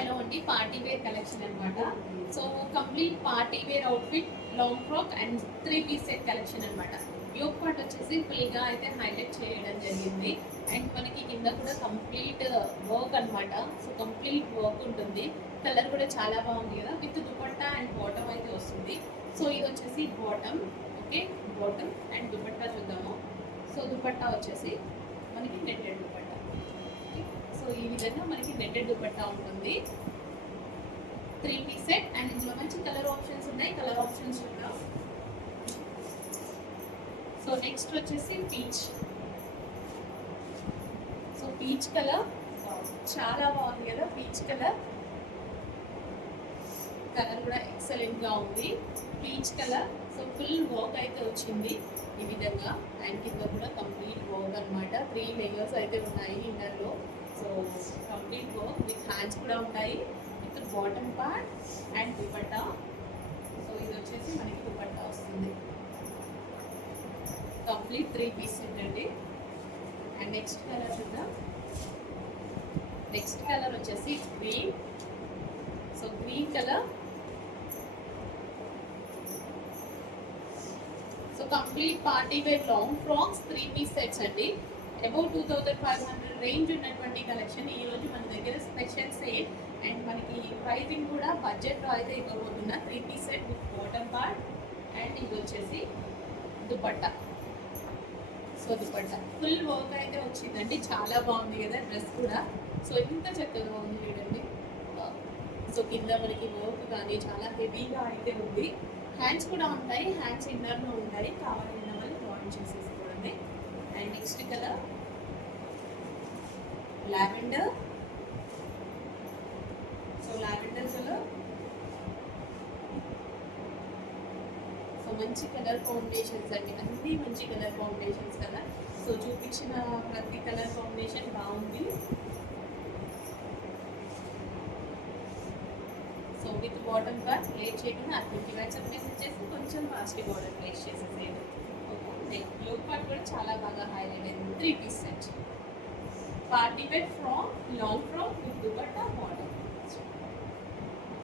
Hello అండి, party wear collection అనమాట. So complete party wear outfit, long frock and 3 piece set collection అనమాట. Yoke part వచ్చేసి ఫుల్గా అయితే హైలైట్ చేయడం జరిగింది. అండ్ మనకి కింద కూడా కంప్లీట్ వర్క్ అనమాట. సో కంప్లీట్ వర్క్ ఉంటుంది. కలర్ కూడా చాలా బాగుంది కదా, విత్ దుపట్టా అండ్ బాటమ్ అయితే వస్తుంది. సో ఇది వచ్చేసి bottom. Okay, bottom and dupatta చూద్దాము. సో దుపట్టా వచ్చేసి మనకి నెట్టెడ్ దుపట్టా. సో ఈ విధంగా మనకి నెట్టెడ్ దుపట్టా ఉంటుంది. 3 పీస్ సెట్ అండ్ ఇందులో మంచి కలర్ ఆప్షన్స్ ఉన్నాయి. కలర్ ఆప్షన్స్ చూద్దాం. సో నెక్స్ట్ వచ్చేసి పీచ్. సో పీచ్ కలర్ చాలా బాగుంది కదా, పీచ్ కలర్. కలర్ కూడా ఎక్సలెంట్ గా ఉంది, peach colour. So full work అయితే వచ్చింది ఈ విధంగా. అండ్ కింద కూడా కంప్లీట్ వర్క్ అనమాట. 3 లేయర్స్ అయితే ఉన్నాయి ఇన్నర్ లో. So complete work with hands కూడా ఉంటాయి, with bottom part and dupatta. So ఇది వచ్చేసి మనకి దుపట్టా వస్తుంది. కంప్లీట్ 3 పీస్ సెట్ అండి. అండ్ నెక్స్ట్ కలర్ చూద్దాం. నెక్స్ట్ కలర్ వచ్చేసి green. So green colour. So complete party wear long frocks 3 piece sets అండి. అబౌవ్ 2500 రేంజ్ ఉన్నటువంటి కలెక్షన్ ఈ రోజు మన దగ్గర స్పెషల్ సేల్. అండ్ మనకి ప్రైసింగ్ కూడా బడ్జెట్లో అయితే ఇవ్వబోతున్నా. 3 piece set with bottom part and ఇది వచ్చేసి dupatta. So dupatta full work అయితే వచ్చిందండి, చాలా బాగుంది కదా డ్రెస్ కూడా. సో ఎంత చక్కగా ఉంది చూడండి. సో కింద మనకి వర్క్ కానీ చాలా హెవీగా అయితే ఉంది. హ్యాండ్స్ కూడా ఉంటాయి, హ్యాండ్స్ ఇన్నర్లో ఉంటాయి. కావాలన్న వాళ్ళు జాయిన్ చేసేసుకోండి. And next colour lavender. So lavender colour. So మంచి కలర్ కాంబినేషన్స్ అండి, అన్ని మంచి కలర్ కాంబినేషన్స్ కదా. సో చూపించిన ప్రతి కలర్ కాంబినేషన్ బాగుంది. So with bottom part late చేయకుండా అటువంటి వాట్సాప్ మెసేజ్ చేసి కొంచెం ఫాస్ట్గా ఆర్డర్ ప్లేస్ చేసేసేయండి. ఓకే, యోగ్ పార్ట్ కూడా చాలా బాగా హైలైట్ అయింది. 3 piece set party wear frock, long frock with dupatta bottom.